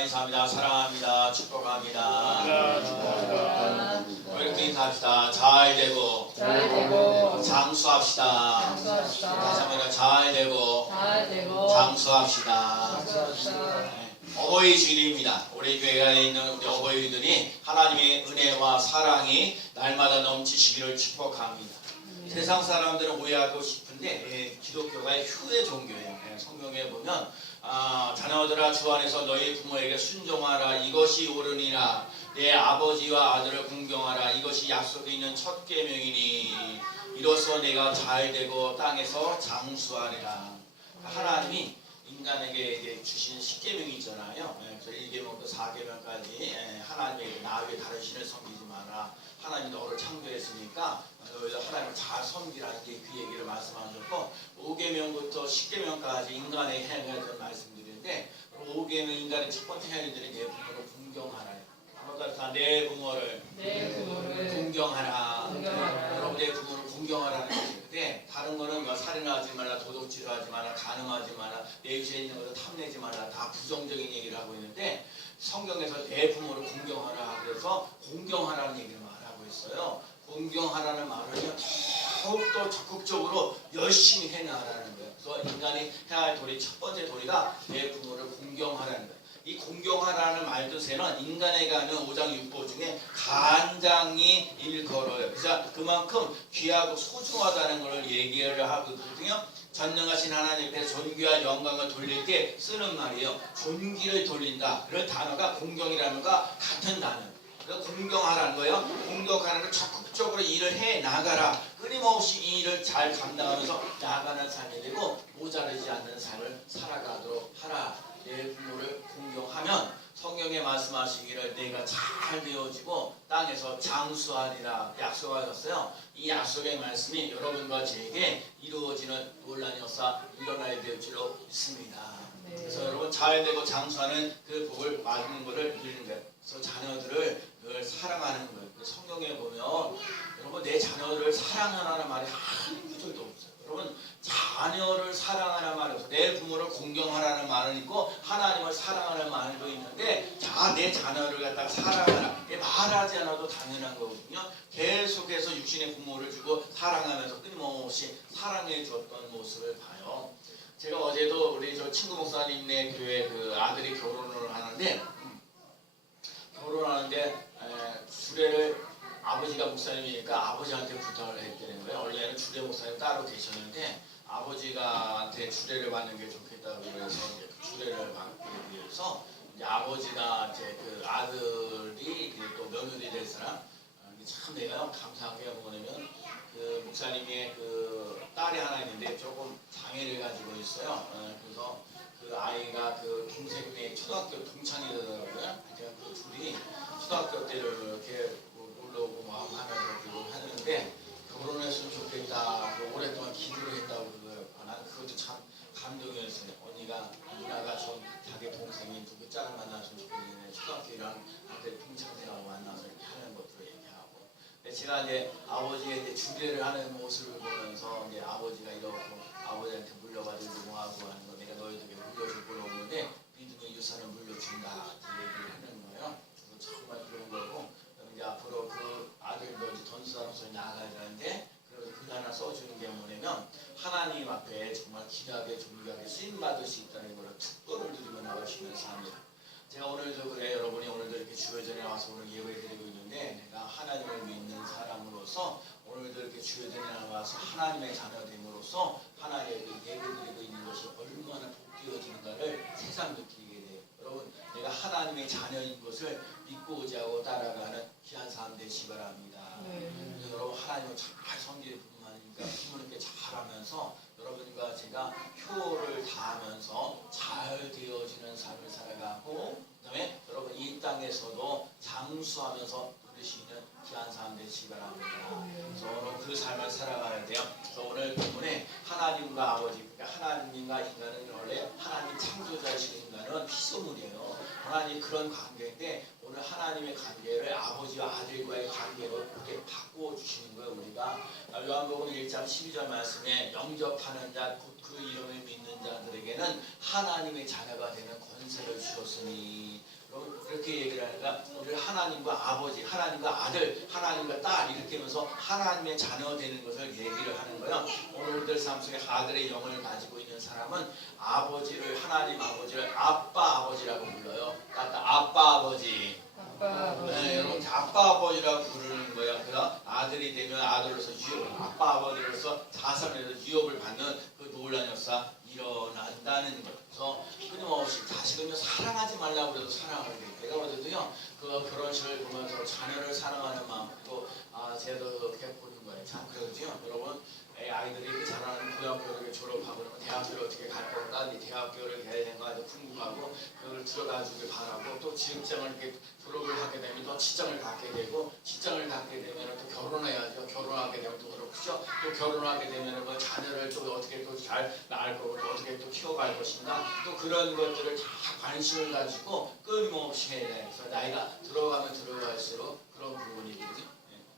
인사합니다. 사랑합니다. 축복합니다. 이렇게 인사합시다. 잘 되고 장수합시다. 다시 한번 잘 되고 장수합시다. 어버이 주일입니다. 우리 교회에 있는 우리 어버이들이 하나님의 은혜와 사랑이 날마다 넘치시기를 축복합니다. 세상 사람들은 오해하고 싶은데 기독교가 휴의 종교예요. 성경에 보면 자녀들아 주 안에서 너희 부모에게 순종하라. 이것이 옳으니라. 내 아버지와 아들을 공경하라. 이것이 약속이 있는 첫 계명이니 이로써 내가 잘되고 땅에서 장수하리라. 하나님이 인간에게 주신 10계명이 있잖아요. 그래서 1계명부터 4계명까지 하나님의 나 외에 다른 신을 섬기지 마라. 하나님이 너를 창조했으니까 너희들 하나님을 잘 섬기라. 이게 그 얘기를 말씀하셨고 5계명부터 10계명까지 인간의 해야 될 말씀드리는데 5계명 인간의 첫 번째 해야 될 내 부모를 공경하라. 아무튼 내 부모를 공경하라. 여러분 내 부모를 공경하라는 것인데 다른 거는 뭐 살인하지 말라, 도둑질하지 말라, 간음하지 말라, 내 위에 있는 것을 탐내지 말라 다 부정적인 얘기를 하고 있는데 성경에서 내 부모를 공경하라 그래서 공경하라는 얘기를 말하고 있어요. 공경하라는 말을 더욱더 적극적으로 열심히 해나가라는 거예요. 그래서 인간이 해야 할 도리 첫 번째 도리가 내 부모를 공경하라는 거예요. 이 공경하라는 말 뜻에는 인간에게 하는 5장 6보 중에 간장이 일컬어요. 그래서 그만큼 귀하고 소중하다는 것을 얘기를 하거든요. 전능하신 하나님 앞에 존귀와 영광을 돌릴 때 쓰는 말이에요. 존귀를 돌린다. 그런 단어가 공경이라는 것과 같은 단어. 그래서 공경하라는 거예요. 공경하는 걸 적극적으로 일을 해 나가라. 끊임없이 이 일을 잘 감당하면서 나아가는 삶이 되고 모자르지 않는 삶을 살아가도록 하라. 내 부모를 공경하면 성경에 말씀하시기를 내가 잘 되어지고 땅에서 장수하리라 약속하셨어요. 이 약속의 말씀이 여러분과 저에게 이루어지는 논란이 없어 일어나야 될 줄로 믿습니다. 그래서 여러분 잘 되고 장수하는 그 복을 받는 것을 누리는 거예요. 그래서 자녀들을 늘 사랑하는 거예요. 성경에 보면 여러분 내 자녀들을 사랑하라는 말이 한 구절도 없어요. 여러분 자녀를 사랑하라는 말이 없어요. 내 부모를 공경하라는 말은 있고 하나님을 사랑하는 말도 있는데 내 자녀를 갖다가 사랑하라. 말하지 않아도 당연한 거거든요. 계속해서 육신의 부모를 주고 사랑하면서 끊임없이 사랑해 줬던 모습을 봐요. 제가 어제도 우리 저 친구 목사님네 교회 그 아들이 결혼을 하는데 주례를 아버지가 목사님이니까 아버지한테 부탁을 했다는 거예요. 원래는 주례 목사님 따로 계셨는데 아버지가한테 주례를 받는 게 좋겠다고 그래서 이제 그 주례를 받기 위해서 이제 아버지가 이제 그 아들이 또 며느리 될 사람 참 내가 감사한 게 뭐냐면 그 목사님의 그 딸이 하나 있는데 조금 장애를 가지고 있어요. 그래서 그 아이가 그 동생의 초등학교 동창이 되더라고요. 그 둘이 초등학교 때를 이렇게 놀러 오고 막 하면서 하는데 결혼했으면 좋겠다. 오랫동안 기도를 했다고 그거예요. 나는 그것도 참 감동이었어요. 누나가 좀 자기 동생이 누구 짝을 만났으면 좋겠는데 초등학교 1학년 때 동창생하고 만나서 이렇게 하는 것들을 얘기하고. 제가 이제 아버지의 이제 주례를 하는 모습을 보면서 이제 아버지가 이렇게 아버지한테 물려가지고 뭐하고 하는 거 내가 너희들에게 물려줄 걸 없는데 믿음의 유산을 물려준다 얘기를 하는 거예요. 그래서 정말 그런 거고 이제 앞으로 그 아들도 이제 던수하면서 나아가야 되는데 그래서 글 하나 써주는 게 뭐냐면 하나님 앞에 정말 귀하게 존귀하게 쓰임받을 수 있다는 걸 특권을 누리고 나가시는 삶이다. 제가 오늘도 그래 여러분이 오늘도 이렇게 주여전에 와서 오늘 예배 드리고 있는데 내가 하나님을 믿는 사람으로서 오늘도 이렇게 주여전에 나와서 하나님의 자녀됨으로써 하나님께 예배 드리고 있는 것이 얼마나 복되어지는가를 새삼 느끼게 돼요. 여러분 내가 하나님의 자녀인 것을 믿고 의지하고 따라가는 귀한 삶 되시기 바랍니다. 그래서 여러분 하나님을 잘 섬길 뿐만 아니라 부모님께 잘하면서 여러분과 제가 효를 다하면서 잘 되어지는 삶을 살아가고 그 다음에 여러분 이 땅에서도 장수하면서 누리시는 귀한 삶 되시기 바랍니다. 그래서 오늘 그 삶을 살아가야 돼요. 그래서 오늘 때문에 하나님과 아버지, 그러니까 하나님과 인간은 원래 하나님 창조자이신 인간은 피조물이에요. 하나님 하나님이 그런 관계인데 오늘 하나님의 관계를 아버지와 아들과의 관계로 이렇게 바꾸어 주시는 거예요. 우리가 요한복음 1장 12절 말씀에 영접하는 자 곧 그 이름을 믿는 자들에게는 하나님의 자녀가 되는 권세를 주셨으니 그렇게 얘기를 하니까 우리를 하나님과 아버지, 하나님과 아들, 하나님과 딸 이렇게 하면서 하나님의 자녀 되는 것을 얘기를 하는 거예요. 오늘 우리들 삶 속에 아들의 영을 가지고 있는 사람은 아버지를 하나님 아버지를 아빠 아버지라고 불러요. 아빠 아버지. 네, 여러분 아빠 아버지라고 부르는 거야. 그래서 아들이 되면 아들로서 유업을, 아빠 아버지로서 자손에서 유업을 받는 그 놀라운 역사 일어난다는 것. 그래서 끊임없이 자식을 사랑하지 말라고 해도 사랑을 해. 내가 보더라도요, 그 결혼식을 보면서 자녀를 사랑하는 마음 그리고 쟤도 어떻게 보는 거예요. 참 그러죠, 여러분. 아이들이 자라는 고등학교를 졸업하고 그러면 대학교를 어떻게 갈 건가, 대학교를 가야 되는 거 아주 궁금하고 그걸 들어가주길 바라고 또 직장을 이렇게 졸업을 하게 되면 또 직장을 갖게 되고 직장을 갖게 되면 또 결혼해야죠. 결혼하게 되면 또 그렇죠. 또 결혼하게 되면 뭐 자녀를 또 어떻게 또 잘 낳을 거고 또 어떻게 또 키워갈 것인가 또 그런 것들을 다 관심을 가지고 끊임없이 해야 돼요. 그래서 나이가 들어가면 들어갈수록 그런 부분이거든요.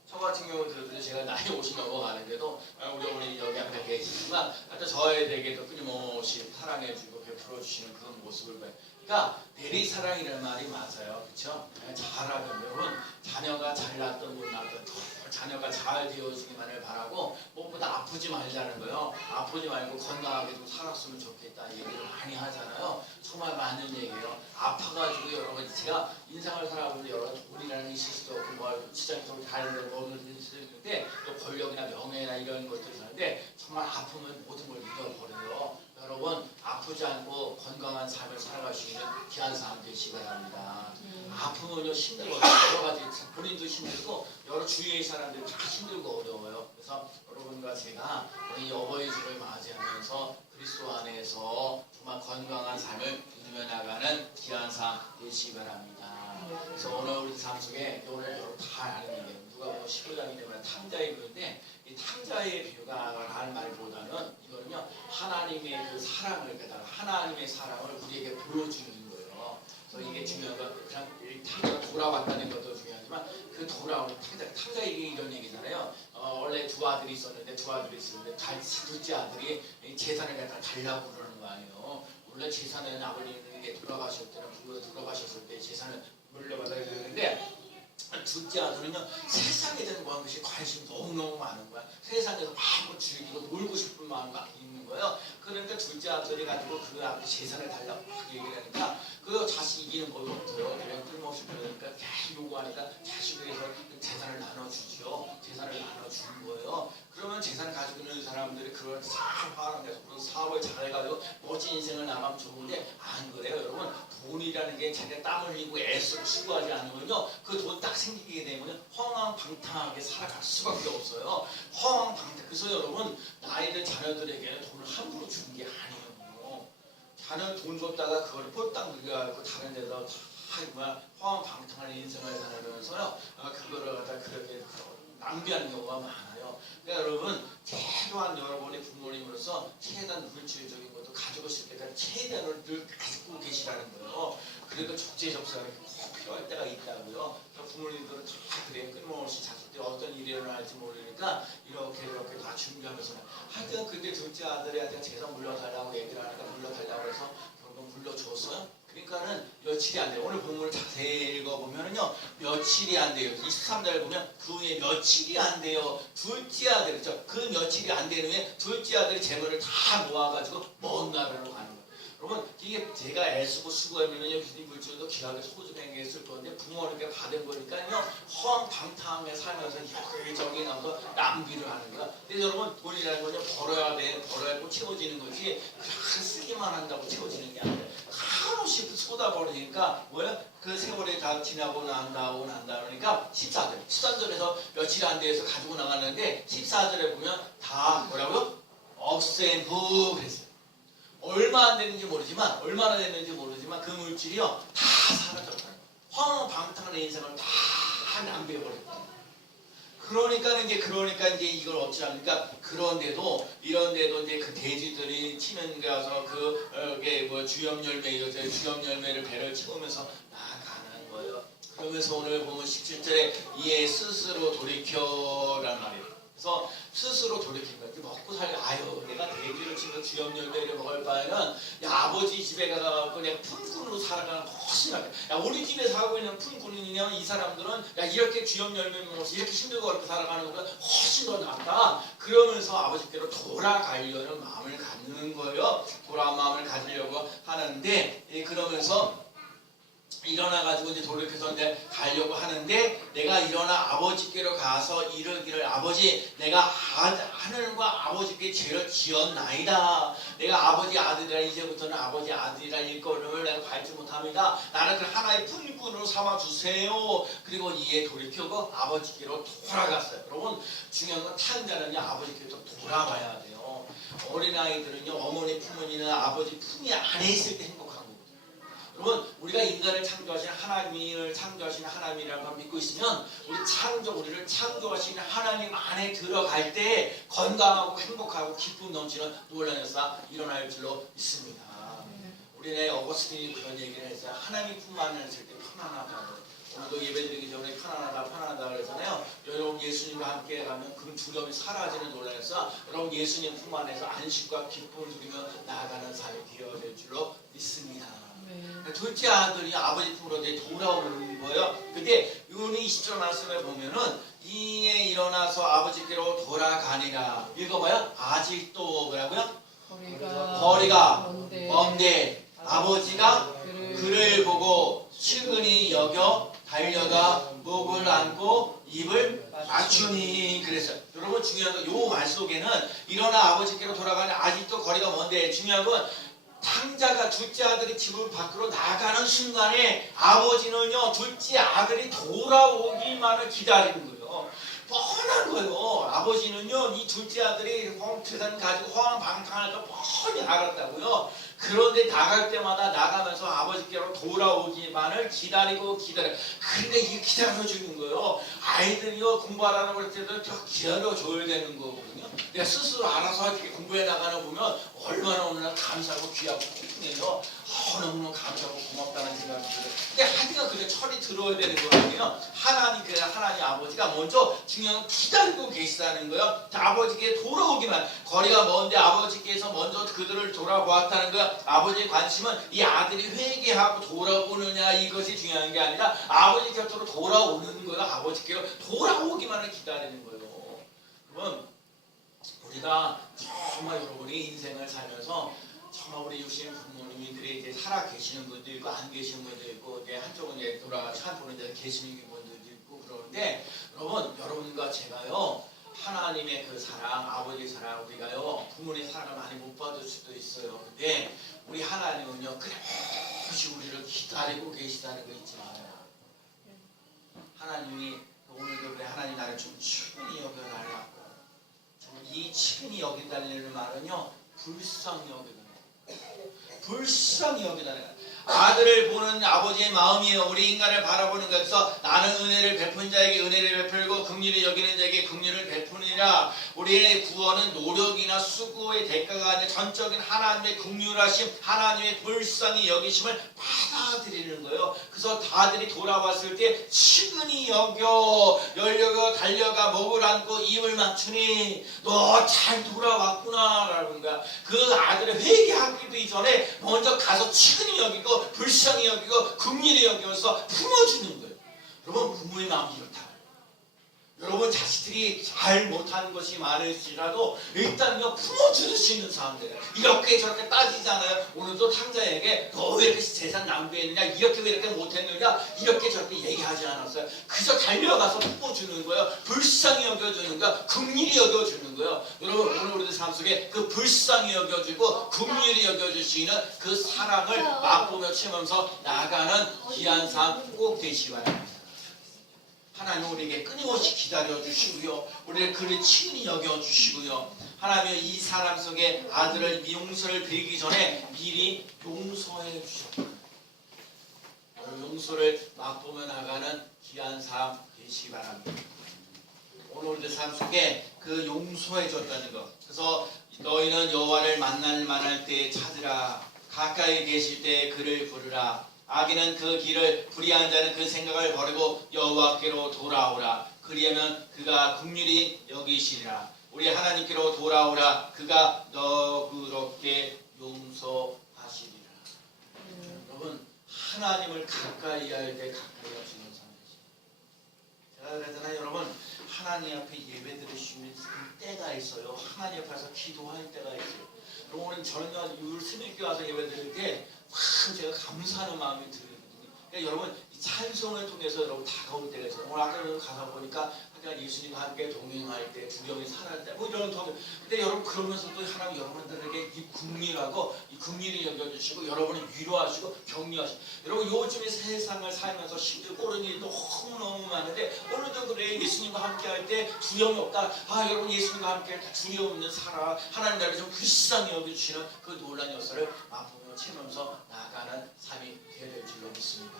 저 같은 경우도 제가 나이 50 넘어가는데도 우리 어머니 여기 앞에 계시지만 하여튼 저에 대해도 끊임없이 사랑해주고 베풀어주시는 그런 모습을 봐요. 그러니까 내리사랑이라는 말이 맞아요. 그렇죠? 잘하던 여러분 자녀가 잘났던 못 났던 자녀가 잘 되어주기만을 바라고 무엇보다 아프지 말자는 거예요. 아프지 말고 건강하게 좀 살았으면 좋겠다 얘기를 많이 하잖아요. 정말 맞는 얘기예요. 아파가지고 여러분 제가 인생을 살아보면 여러 돈이라는 게 있을 수도 없고 뭐 시장에서 다른 데 먹는 게 있을 수도 있는데 또 권력이나 명예나 이런 것들이 있는데 정말 아프면 모든 걸 잃어버려요. 여러분 아프지 않고 건강한 삶을 살아갈 수 있는 귀한 삶 되시기 바랍니다. 아프면요 힘들어요. 여러 가지 본인도 힘들고 여러 주위의 사람들이 다 힘들고 어려워요. 그래서 여러분과 제가 이 어버이주를 맞이하면서 그리스도 안에서 정말 건강한 삶을 누려나가는 귀한 삶 되시기 바랍니다. 그래서 오늘 우리 삶 속에 오늘 여러분 다 아는 얘기예요. 누가 보면 15장이 되면 탕자의 비유인데 이 탕자의 비유가 라는 말보다는 이거는요 하나님의 그 사랑을 하나님의 사랑을 우리에게 보여주는 거예요. 그래서 이게 중요한 건 그냥 탕자가 돌아왔다는 것도 중요하지만 그 돌아오는 탕자 이게 이런 얘기잖아요. 원래 두 아들이 있었는데 둘째 아들이 재산을 갖다 달라고 그러는 거 아니에요. 원래 재산은 아버님이 돌아가셨을 때는 부모가 돌아가셨을 때 재산을 물려받아야 되는데 둘째 아들은요 세상에 대한 것이 관심이 너무너무 많은 거야. 세상에서 마음을 즐기고 놀고 싶은 마음이 막 있는 거예요. 그러니까 둘째 아들이 가지고 그 아버지 재산을 달라고 막 얘기를 하니까 그 자식이 이기는 법이 없어요. 그냥 끊임없이 그러니까 계속 요구하니까 자식에 대해서 재산을 나눠주죠. 재산을 나눠주는 거예요. 그러면 재산 가지고 있는 사람들이 그걸 잘 활용해서 그런 사업을 잘해가지고 멋진 인생을 나가면 좋은데 안 그래요. 여러분 돈이라는 게 자기가 땀을 흘리고 애쓰고 수고하지 않으면요 그 돈 딱 생기게 되면 허망방탕하게 살아갈 수밖에 없어요. 허망방탕. 그래서 여러분 나이들 자녀들에게는 돈을 함부로 주는 게 아니에요. 자녀 돈 줬다가 그걸 폴딱 늘려가지고 다른 데서 허망방탕한 인생을 살아가면서요 그거를 갖다 그렇게 낭비하는 경우가 많아요. 그러니까 여러분 최소한 여러분의 부모님으로서 최대한 물질적인 것도 가지고 싶을 때 최대한을 늘 가지고 계시라는 거예요. 그러니까 적재적소가 꼭 필요할 때가 있다고요. 부모님들은 다 그래요. 끊임없이 자식들이 어떤 일이 일어날지 모르니까 이렇게 다 준비하면서 하여튼 근데 둘째 아들한테 재산 물려달라고 얘기를 하니까 물려달라고 해서 결국 물려줬어요. 그러니까는 며칠이 안 돼요. 오늘 본문을 자세히 읽어보면요 며칠이 안 돼요. 23절 보면 그 후에 며칠이 안 돼요. 둘째 아들 그렇죠. 그 며칠이 안 되는 후에 둘째 아들이 재물을 다 모아가지고 먼 나라로 가는 거예요. 여러분 이게 제가 애쓰고 수고하면요 물질도 귀하게 소중한 게 있을 건데 부모님께 받은 거니까요 허황방탕하게 살면서 여기저기 나서 낭비를 하는 거야. 근데 여러분 돈이라는 건요 벌어야 꼭 채워지는 거지 그냥 쓰기만 한다고 채워지는 게 아니라 한없이 쏟아버리니까 뭐야 그 세월이 다 지나고 난다 그러니까 13절에서 며칠 안 돼서 가지고 나갔는데 14절에 보면 다 뭐라고요? 억센후 그랬어요. 얼마나 됐는지 모르지만 그 물질이요 다 사라졌다. 황방탕한 인생을 다 낭비해버렸다. 그러니까 이제 이걸 어찌 합니까? 그런데도 이런데도 이제 그 돼지들이 치는 가서 주염 열매를 배를 채우면서 거예요. 그러면서 오늘 보면 17절에 이에 스스로 돌이켜라는 말이에요. 그래서 스스로 돌이킨 거야. 먹고 살려. 아유, 내가 돼지를 치면 주염 열매를 먹을 바에는 야, 아버지 집에 가서 내가 품꾼으로 살아가는 거 훨씬 낫다. 야, 우리 집에 살고 있는 품꾼이냐 이 사람들은 야, 이렇게 주염 열매 먹어서 이렇게 힘들고 어렵게 살아가는 것보다 훨씬 더 낫다. 그러면서 아버지께로 돌아가려는 마음을 갖는 거예요. 돌아온 마음을 가지려고 하는데 그러면서 일어나가지고 이제 돌이켜서 이제 가려고 하는데 내가 일어나 아버지께로 가서 이르기를 아버지 내가 하늘과 아버지께 죄를 지었나이다. 내가 아버지 아들이라 이제부터는 아버지 아들이라 일거름을 내가 밟지 못합니다. 나를 그 하나의 품꾼으로 삼아주세요. 그리고 이에 돌이켜고 아버지께로 돌아갔어요. 여러분 중요한 건 탄자는요 아버지께로 돌아와야 돼요. 어린아이들은요 어머니 품은 아버지 품이 안에 있을 때 행복합니다. 여러분 우리가 인간을 창조하신 하나님을 창조하시는 하나님이라는 걸 믿고 있으면 우리를 창조하시는 하나님 안에 들어갈 때 건강하고 행복하고 기쁨 넘치는 놀라운 역사 일어날 줄로 믿습니다. 우리네 어거스틴이 그런 얘기를 했어요. 하나님 품 안에 있을 때 편안하다고. 오늘도 예배드리기 전에 편안하다 그러잖아요. 여러분 예수님과 함께 가면 그 두려움이 사라지는 놀라운 역사. 여러분 예수님 품 안에서 안식과 기쁨을 누리며 나아가는 삶이 되어질 줄로 믿습니다. 둘째 아들이 아버지 품으로 돌아오는 거예요. 근데 오늘 20절 말씀에 보면은 이에 일어나서 아버지께로 돌아가니라. 읽어봐요. 아직도 뭐라고요? 거리가 먼데 아버지가 그를 보고 측은히 여겨 달려가 목을 안고 입을 맞추니 그랬어요. 여러분 중요한 건 요 말 속에는 일어나 아버지께로 돌아가니 아직도 거리가 먼데 중요한 건 탕자가 둘째 아들이 집을 밖으로 나가는 순간에 아버지는요 둘째 아들이 돌아오기만을 기다리는 거예요. 뻔한 거예요. 아버지는요 이 둘째 아들이 홍태산 가지고 호황방탕할 거 뻔히 알았다고요. 그런데 나갈 때마다 나가면서 아버지께로 돌아오기만을 기다려. 근데 이게 기다려주는 거예요. 아이들이요 공부하라고 그럴 때도 기다려줘야 되는 거거든요. 내가 스스로 알아서 이렇게 공부해 나가는 거 보면 얼마나 오늘 감사하고 귀하고 풍성해요. 너무너무 감사하고 고맙다는 생각이 들어요. 근데 하여간 그게 철이 들어야 되는 거 아니에요. 하나님 아버지가 먼저 중요한 건 기다리고 계시다는 거예요. 아버지께 돌아오기만. 거리가 먼데 아버지께서 먼저 그들을 돌아보았다는 거예요. 아버지의 관심은 이 아들이 회개하고 돌아오느냐 이것이 중요한 게 아니라 아버지 곁으로 돌아오는 거예요. 아버지께로 돌아오기만을 기다리는 거예요. 그러면 우리가 정말 여러분이 인생을 살면서 정말 우리 육신 부모님들이 이제 살아 계시는 분도 있고 안 계시는 분도 있고 이제 한쪽은 이제 돌아가서 한쪽은 이제 계시는 분들도 있고 그러는데 여러분과 제가요 하나님의 그 사랑, 아버지의 사랑 우리가요 부모님의 사랑을 많이 못 받을 수도 있어요. 근데 우리 하나님은요 그렇게 우리를 기다리고 계시다는 거 잊지 말아요. 하나님이 오늘도 그래 하나님 나를 좀 친히 여겨달라고. 이 친히 여긴다는 말은요 불쌍히 여기다는 아들을 보는 아버지의 마음이에요. 우리 인간을 바라보는 것에서 나는 은혜를 베푼 자에게 은혜를 베풀고 긍휼히 여기는 자에게 긍휼을 베푸니라. 우리의 구원은 노력이나 수고의 대가가 아니라 전적인 하나님의 긍휼하심, 하나님의 불쌍히 여기심을 받아들이는 거예요. 그래서 다들이 돌아왔을 때 측은히 여겨 달려가 목을 안고 입을 맞추니 너 잘 돌아왔구나 라는 거야. 그 아들을 회개하기도 이전에 먼저 가서 측은히 여기고 불쌍히 여기고 긍휼히 여겨서 품어주는 거예요. 여러분 부모의 마음이 이렇다. 여러분 자식들이 잘 못하는 것이 많을지라도 일단요 품어줄 수 있는 사람들 이렇게 저렇게 따지잖아요. 오늘도 탕자에게 너 왜 이렇게 재산 낭비했느냐 이렇게 왜 이렇게 못했느냐 이렇게 저렇게 얘기하지 않았어요. 그저 달려가서 품어주는 거예요. 불쌍히 여겨주는 거야. 긍휼히 여겨주는 거예요. 여러분 오늘 우리들 삶 속에 그 불쌍히 여겨주고 긍휼히 여겨줄 수 있는 그 사랑을 맛보며 채우면서 나가는 귀한 삶 꼭 되시기 바랍니다. 하나님 우리에게 끊임없이 기다려주시고요. 우리를 그리 친히 여겨주시고요. 하나님 이 사람 속에 아들을 용서를 빌기 전에 미리 용서해 주셨고 용서를 맛보며 나가는 귀한 삶 되시기 바랍니다. 오늘 우리들 삶 속에 그 용서해 줬다는 것. 그래서 너희는 여호와를 만날 때에 찾으라. 가까이 계실 때에 그를 부르라. 악인은 그 길을 불의한 자는 그 생각을 버리고 여호와께로 돌아오라. 그리하면 그가 긍휼히 여기시리라. 우리 하나님께로 돌아오라. 그가 너그럽게 용서하시리라. 여러분 하나님을 가까이 할 때 가까이 하시는 삶이죠. 제가 그랬잖아요. 여러분 하나님 앞에 예배 드리시는 때가 있어요. 하나님 앞에서 기도할 때가 있어요. 여러분 저는요 스님께 와서 예배 드릴 때 참 제가 감사하는 마음이 들거든요. 그러니까 여러분 이 찬송을 통해서 여러분 다가올 때가 있어요. 오늘 아까 가서 보니까 아까 예수님과 함께 동행할 때 두려움이 사라질 때 뭐 이런 동행. 근데 여러분 그러면서도 하나님 여러분들에게 이 국리라고 이 국리를 여겨주시고 여러분을 위로하시고 격려하시고 여러분 요즘에 세상을 살면서 힘들고 그런 일이 너무너무 많은데 오늘도 그래 예수님과 함께 할 때 두려움이 없다. 아 여러분 예수님과 함께 할 때 두려움 없는 살아. 하나님 나를 좀 불쌍히 여겨주시는 그 놀란 역사를 맛보며 채우면서 나아가는 삶이 되어야 될 줄로 믿습니다.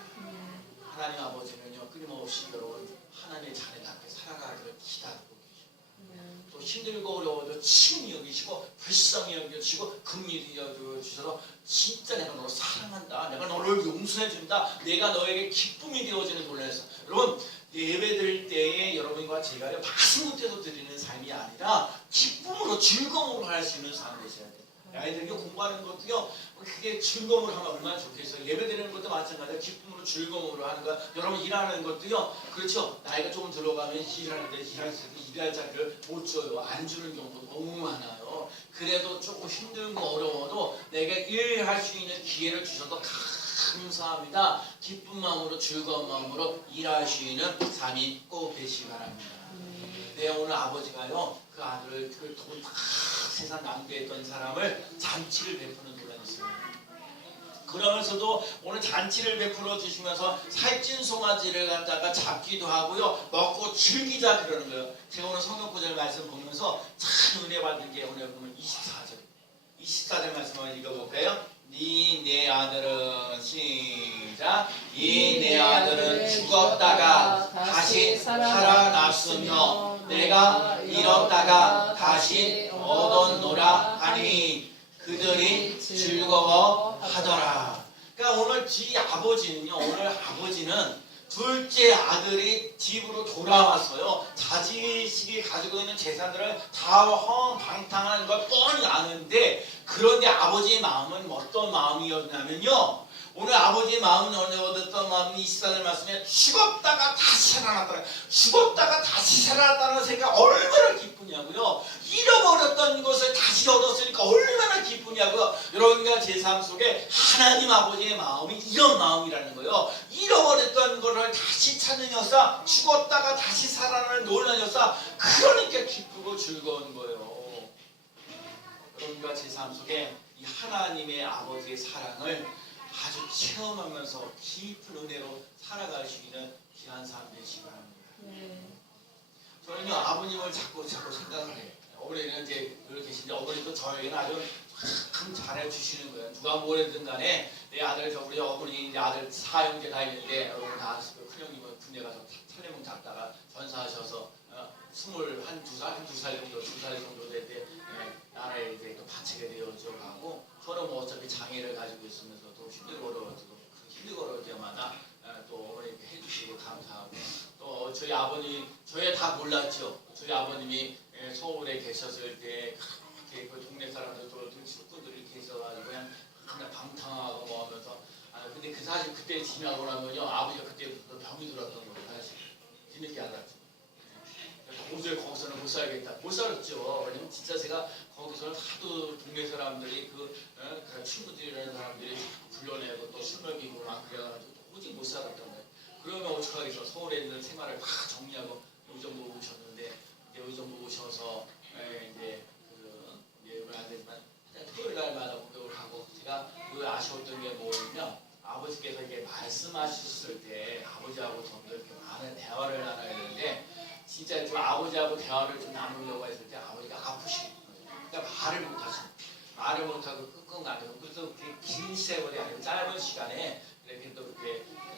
하나님 아버지는요 끊임없이 여러분 하나님의 자녀답게 살아가기를 기다리고 계십니다. 또 힘들고 어려워도 친히 여기시고 불쌍히 여기시고 긍휼히 여겨주셔서 진짜 내가 너를 사랑한다. 내가 너를 용서해준다. 내가 너에게 기쁨이 되어지는 놀라서 여러분 예배 드릴 때에 여러분과 제가 맛을 못해서 드리는 삶이 아니라 기쁨으로 즐거움으로 할 수 있는 삶이 되셔야 돼요. 아이들에게 공부하는 것도요 그게 즐거움으로 하면 얼마나 좋겠어요. 예배 드리는 것도 마찬가지로 기쁨으로 즐거움으로 하는 거야. 여러분 일하는 것도요 그렇죠. 나이가 조금 들어가면 일하는데 일할 자리를 못 줘요. 안 주는 경우도 너무 많아요. 그래도 조금 힘들고 어려워도 내가 일할 수 있는 기회를 주셔서 감사합니다. 기쁜 마음으로 즐거운 마음으로 일하시는 삶이 꼭 되시기 바랍니다. 네, 오늘 아버지가요 그 아들을 그 돈 다 세상 낭비했던 사람을 잔치를 베푸는 논란이 있습니다. 그러면서도 오늘 잔치를 베풀어 주시면서 살찐 송아지를 갖다가 잡기도 하고요 먹고 즐기자 그러는 거예요. 제가 오늘 성경 구절 말씀 보면서 참 은혜 받은 게 오늘 보면 24절 말씀 한번 읽어볼까요? 이 내 아들은 시작 이 내 아들은 죽었다가 다시 살아났으며 내가 잃었다가 다시 얻었노라 하니 그들이 즐거워하더라. 그러니까 오늘 이 아버지는요 오늘 아버지는 둘째 아들이 집으로 돌아왔어요. 자식이 가지고 있는 재산들을 다 허망방탕하는 걸 뻔히 아는데 그런데 아버지의 마음은 어떤 마음이었냐면요. 오늘 아버지의 마음은 어떤 마음이 24절 말씀에 죽었다가 다시 살아났다. 죽었다가 다시 살아났다는 생각 얼마나 기쁘냐고요. 잃어버렸던 것을 다시 얻었으니까 얼마나 기쁘냐고요. 여러분과 제 삶 속에 하나님 아버지의 마음이 이런 마음이라는 거예요. 잃어버렸던 것을 다시 찾는 역사, 죽었다가 다시 살아나는 놀라운 역사, 그러니까 기쁘고 즐거운 거예요. 여러분과 제 삶 속에 이 하나님의 아버지의 사랑을 아주 체험하면서 깊은 은혜로 살아갈 수 있는 귀한 삶 되시기 바랍니다. 저는요 아버님을 자꾸 생각을 해요. 어머니는 이제 여기 계신데 어머니도 저에게는 아주 참 잘해주시는 거예요. 누가 뭐랬든 간에 내 아들 우리 어머니 이제 아들 4형제 다 있는데 여러분 다 큰형님은 군대 가서 탈레몬 잡다가 전사하셔서 22살 정도 될 때 나라에 이제 또 바치게 되어져 가고 저는 뭐 어차피 장애를 가지고 있으면서 또 힘들고 어려워도 힘들고 어려울 때마다 또 어머니께 해주시고 감사하고 또 저희 아버님 저희 다 몰랐죠. 저희 아버님이 서울에 계셨을 때 그 동네 사람들 또 친구들이 계셔가지고 그냥 방탕하고 뭐 하면서 근데 그 사실 그때 지나고 나면요 아버지가 그때부터 병이 들었던 거예요. 사실 뒤늦게 알았죠. 도저히 거기서는 못 살겠다. 못 살았죠. 왜냐면 진짜 제가 거기서는 하도 동네 사람들이 그 친구들이라는 사람들이 불러내고 또 술 먹이고 막 그래가지고 도저히 못 살았던 거예요. 그러면 어떡하겠어. 서울에 있는 생활을 다 정리하고 의정부 오셨는데 이제 의정부 오셔서 이제 안 되지만 토요일 날마다 공격을 하고 제가 그 아쉬웠던 게 뭐냐면 아버지께서 이게 말씀하셨을 때 아버지하고 좀 더 이렇게 많은 대화를 나눠야 되는데 진짜 좀 아버지하고 대화를 좀 나누려고 했을 때 아버지가 아프시고 그러니까 말을 못하고 끙끙 앓고 그래서 그렇게 긴 세월이 아니고 짧은 시간에 이렇게 또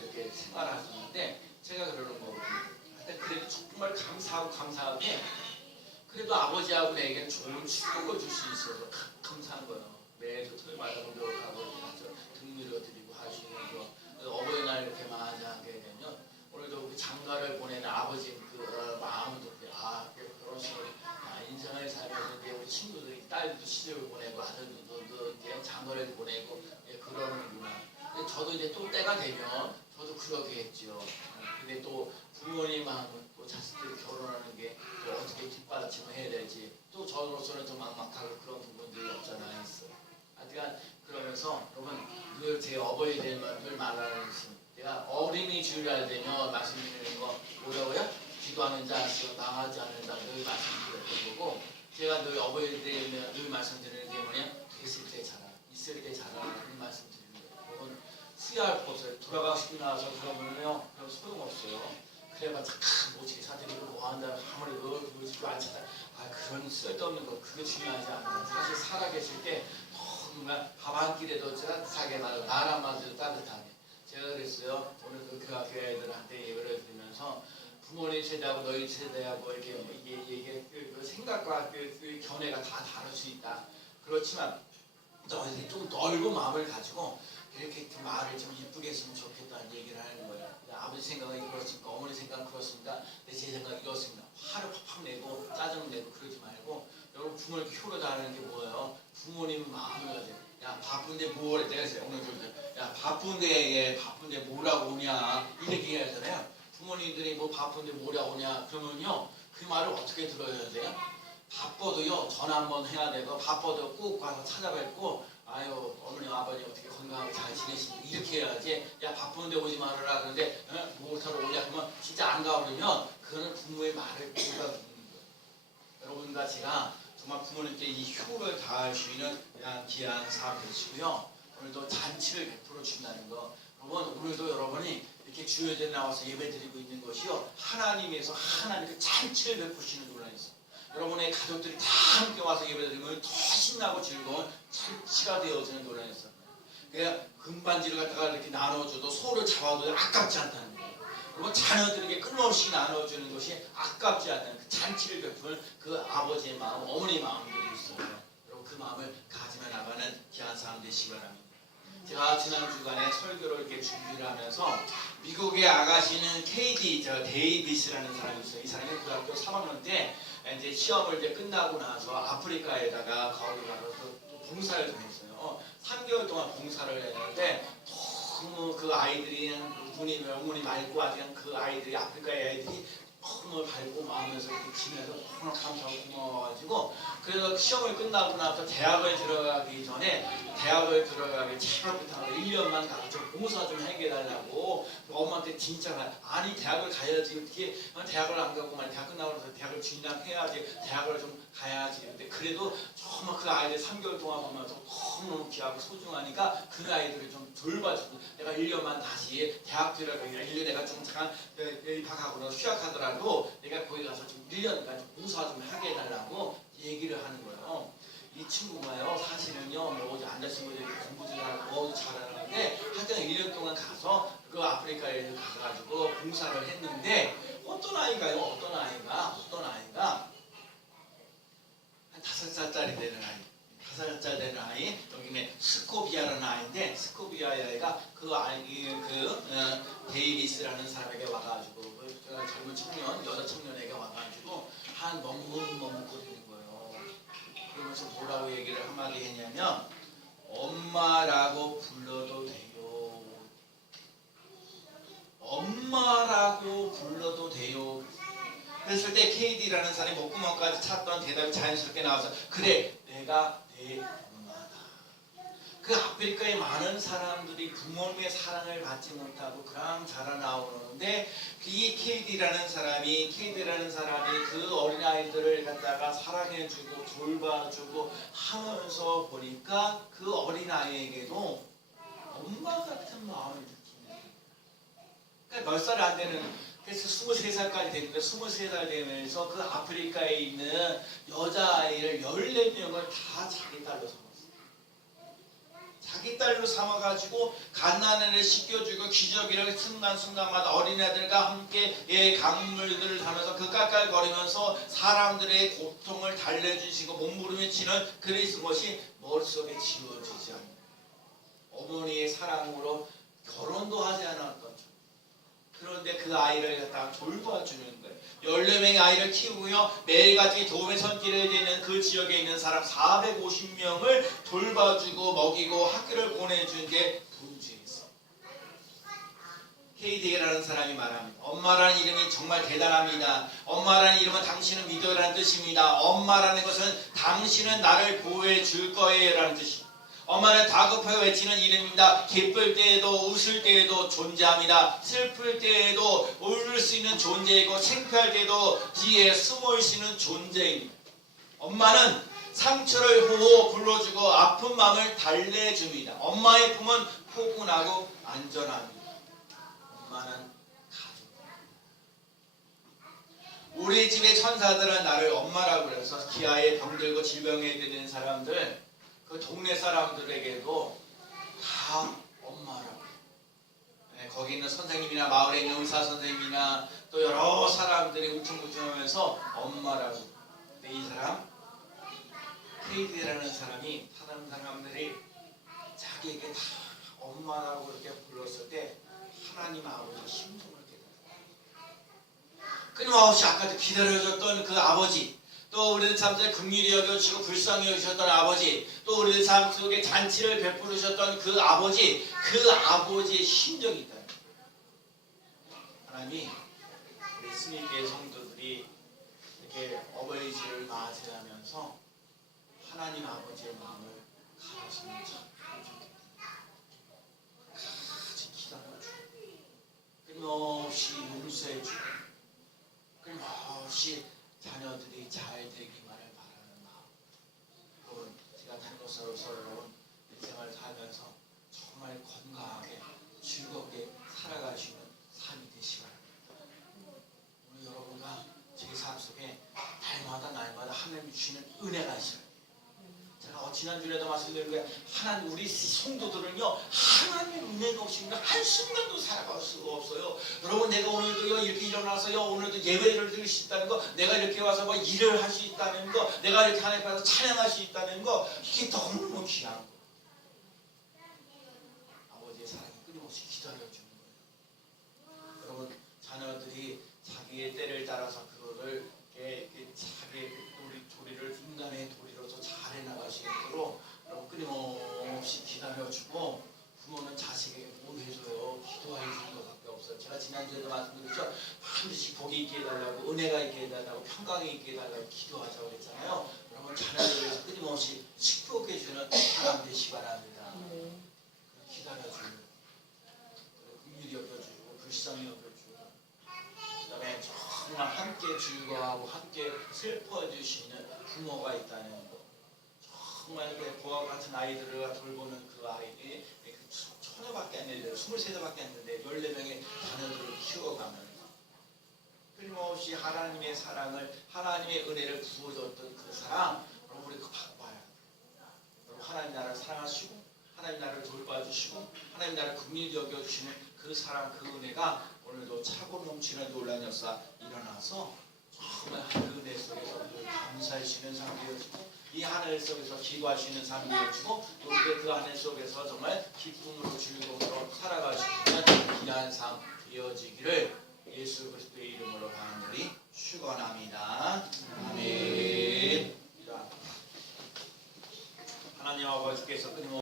이렇게 생활하셨는데 제가 그러는 거거든요. 그래도 정말 감사하게 그래도 아버지하고 내게는 좋은 축복을 줄 수 있어서 감사한 거예요. 매주 토요일마다 공격을 하고 등미를 드리고 하시는 거 이제 또 때가 되면 저도 그러게 했죠. 근데 또 부모님 마음은 또 자식들이 결혼하는 게 또 어떻게 뒷받침을 해야 될지 또 저로서는 좀 막막하고 그런 부분들이 없잖아 있어요. 하여간 그러면서 여러분 늘 제 어버이 되면 늘 말하는 것은 내가 어린이 주일날 되면 말씀드리는 거 뭐라고요? 기도하는 자 망하지 않는다 늘 말씀드렸던 거고 제가 늘 어버이 되면 늘 말씀드리는 게 뭐냐? 됐을 때 자라, 있을 때 자라는 말씀드리는 거예요. 여러분 후회할 거 없어요. 돌아가고 싶이 나와서 그러면요 그럼 소용없어요. 그래봤자 뭐 제사드리고 뭐 한다 아무래도 그거 안 찾아 그런 쓸데없는 거 그게 중요하지 않아요. 사실 살아계실 때 정말 밥 한 끼라도 따뜻하게 말하고 나란 말도 따뜻하게 제가 그랬어요. 오늘 그 교회 애들한테 예배를 드리면서 부모님 세대하고 너희 세대하고 이렇게 이게 그 생각과 그 견해가 다 다를 수 있다. 그렇지만 너희들이 좀 넓은 마음을 가지고 이렇게 그 말을 좀 이쁘게 했으면 좋겠다는 얘기를 하는 거예요. 아버지 생각은 그렇습니까? 어머니 생각은 그렇습니까? 내 제 생각은 이렇습니다. 화를 팍팍 내고 짜증을 내고 그러지 말고 여러분 부모를 효로다 하는 게 뭐예요? 부모님 마음을 가져요. 야 바쁜데 뭘 내가 했어요. 오늘 야 바쁜데 뭐라고 오냐 이렇게 얘기하잖아요. 부모님들이 뭐 바쁜데 뭐라고 오냐 그러면요 그 말을 어떻게 들어야 돼요? 바빠도요 전화 한번 해야 되고 바빠도 꼭 가서 찾아뵙고 아유 어머니 아버지 어떻게 건강하게 잘 지내시고 이렇게 해야지 야 바쁜데 오지 말아라 그런데 뭐하러 오냐 그러면 진짜 안 가 그러면 그거는 부모의 말을 못 듣는 거예요. 여러분과 제가 정말 부모님께 이 효를 다할 수 있는 귀한 사람 되시고요. 오늘도 잔치를 베풀어 준다는 거 여러분 오늘도 여러분이 이렇게 주요제에 나와서 예배드리고 있는 것이요 하나님에서 하나님께 잔치를 베푸시는 논란이 있어요. 여러분의 가족들이 다 함께 와서 예배드리면 더 신나고 즐거운 잔치가 되어지는 논란이 있어요. 그러니까 금반지를 갖다가 이렇게 나눠줘도 소를 잡아도 아깝지 않다는 거예요. 여러분 자녀들에게 끊임없이 나눠주는 것이 아깝지 않다는 그 잔치를 베푸는 그 아버지의 마음, 어머니의 마음들이 있어요. 여러분 그 마음을 가지며 나가는 귀한 사람 되시기 바랍니다. 제가 지난 주간에 설교를 이렇게 준비를 하면서 미국에 아가씨는 KD 데이비스라는 사람이 있어요. 이 사람이 고등학교 3학년 때 이제 시험을 이제 끝나고 나서 아프리카에다가 거기 가서 또 봉사를 좀 했어요. 3개월 동안 봉사를 했는데 너무 그 아이들이 눈이 영혼이 맑고 아직 그 아이들이 아프리카의 아이들이 너무 밝고 마음에서 이렇게 지내서 너무 감사하고 고마워가지고 그래서 시험을 끝나고 나서 대학을 들어가기 전에 대학을 들어가기 제발 부탁하고 1년만 가서 좀 봉사 좀 해달라고 엄마한테 진짜 아니 대학을 가야지 어떻게 대학을 안 가고 만 대학 끝나고 나서 대학을 진학해야지 대학을 좀 가야지 근데 그래도 정말 그 아이들 3개월 동안 보면서 너무 귀하고 소중하니까 그 아이들을 좀 돌봐주고 내가 1년만 다시 대학 들어가기 1년 내가 좀 잠깐 입학하고 휴학하더라도 내가 거기 가서 좀 1년간 좀 봉사 좀 하게 해달라고 얘기를 하는 거예요. 이 친구가요 사실은요 뭐 앉아친구들이 공부 잘하고 잘하는데 하여튼 1년 동안 가서 그 아프리카에 가가지고 봉사를 했는데 어떤 아이가 한 5살짜리 되는 아이 5살짜리 되는 아이 여기는 스코비아라는 아이인데 스코비아의 아이가 그 아이 데이비스라는 사람에게 와가지고 그 젊은 청년 여자 청년에게 와가지고 한 머뭇거리는 거예요. 그러면서 뭐라고 얘기를 한마디 했냐면 엄마라고 불러도 돼요. 엄마라고 불러도 돼요. 그랬을 때 KD라는 사람이 목구멍까지 찼던 대답이 자연스럽게 나와서 그래 내가 내 엄마다. 그 아프리카의 많은 사람들이 부모님의 사랑을 받지 못하고 그냥 자라나오는데 이 KD라는 사람이 그 어린아이들을 갖다가 사랑해주고 돌봐주고 하면서 보니까 그 어린아이에게도 엄마 같은 마음을 느끼는 그러니까 몇 살 안 되는 그래서 23살까지 됐는데 23살 되면서 그 아프리카에 있는 여자아이를 14명을 다 자기 딸로 삼았어요. 자기 딸로 삼아가지고 갓난아이를 씻겨주고 기저귀를 순간순간마다 어린애들과 함께 강물들을 타면서 그 깔깔거리면서 사람들의 고통을 달래주시고 몸부림을 치는 그리스 것이 머릿속에 지워지지 않는 어머니의 사랑으로 결혼도 하지 않았던 그런데 그 아이를 갖다가 돌봐주는 거예요. 14명의 아이를 키우고요. 매일같이 도움의 손길을 대는 그 지역에 있는 사람 450명을 돌봐주고 먹이고 학교를 보내준 게 돈주였어. KD라는 사람이 말합니다. 엄마라는 이름이 정말 대단합니다. 엄마라는 이름은 당신은 믿어라는 뜻입니다. 엄마라는 것은 당신은 나를 보호해 줄 거예요 라는 뜻입니다. 엄마는 다급하여 외치는 이름입니다. 기쁠 때에도 웃을 때에도 존재합니다. 슬플 때에도 울을 수 있는 존재이고 창피할 때에도 뒤에 숨어 있는 존재입니다. 엄마는 상처를 호호 불러주고 아픈 마음을 달래줍니다. 엄마의 품은 포근하고 안전합니다. 엄마는 가족입니다. 우리 집의 천사들은 나를 엄마라고 해서 기아에 병들고 질병에 드는 사람들, 그 동네 사람들에게도 다 엄마라고. 네, 거기 있는 선생님이나 마을에 있는 의사 선생님이나 또 여러 사람들이 울퉁불퉁하면서 엄마라고. 근데 이 사람 KD라는 사람이 다른 사람들이 자기에게 다 엄마라고 이렇게 불렀을 때 하나님 아버지의 심정을 깨달아요. 끊임없이 아까도 기다려줬던 그 아버지, 또 우리들 삶 속에 긍휼히 여겨주시고 불쌍히 여기셨던 아버지, 또 우리들 삶 속에 잔치를 베푸르셨던 그 아버지의 심정이 있다. 하나님이 우리 스님교회 성도들이 이렇게 어버이집을 맞이하면서 하나님 아버지의 마음을 가르치는 참 같이 기다려주고 끊임없이 용서해주고 끊임없이 자녀들이 잘 되기만을 바라는 마음. 여러분, 제가 단로사로서 여러분 인생을 살면서 정말 건강하게 즐겁게 살아가시는 삶이 되시기 바랍니다. 오늘 여러분과 제 삶 속에 날마다 하나님 주시는 은혜가 있어요. 제가 지난주에도 말씀드린 게 하나님 우리 성도들은요 하나님의 은혜가 없으면 한순간도 살아갈 수가 없어요. 여러분 내가 오늘도 이렇게 일어나서요 오늘도 예배를 드릴 수 있다는 거, 내가 이렇게 와서 뭐 일을 할 수 있다는 거, 내가 이렇게 하나님 앞에서 찬양할 수 있다는 거, 이게 너무너무 귀한 거. 아버지의 사랑이 끊임없이 기다려주는 거예요. 여러분 자녀들이 자기의 때를 따라서 그거를 자기의 도리를 인간의 도리로서 잘해 나가시도록 여러분 끊임없이 기다려주고, 부모는 자식에게 뭘 해줘요? 기도해 주는 것밖에 없어요. 제가 지난주에도 말씀드렸죠. 반드시 복이 있게 해달라고, 은혜가 있게 해달라고, 평강이 있게 해달라고 기도하자고 했잖아요. 여러분 자녀들을 위해서 끊임없이 축복해주는 사람 되시기 바랍니다. 기다려주는, 긍휼히 여겨주고 불쌍히 여겨주고, 그 다음에 정말 함께 즐거워하고 함께 슬퍼해주시는 부모가 있다는 거. 정말 그와 같은 아이들을 돌보는 그 아이들이 처녀밖에 안 되는데 23대밖에 안 되는데 14명의 자녀들을 키워가면서 끊임없이 하나님의 사랑을, 하나님의 은혜를 부어줬던 그 사랑, 여러분 우리 바꿔야 돼요. 여러분 하나님 나라를 사랑하시고 하나님 나라를 돌봐주시고 하나님 나라를 긍휼히 여겨주시는 그 사랑, 그 은혜가 오늘도 차고 넘치는 놀란 역사 일어나서 정말 그 은혜 속에서 감사하시는 삶 되어지고, 이 하늘 속에서 기도하시는 삶 되어지고, 또 그 하늘 속에서 정말 기쁨으로 즐거움으로 살아가시는 귀한 삶 되어지기를 예수 그리스도의 이름으로 간절히 축원합니다. 아멘. 하나님 아버지께서 끊임없이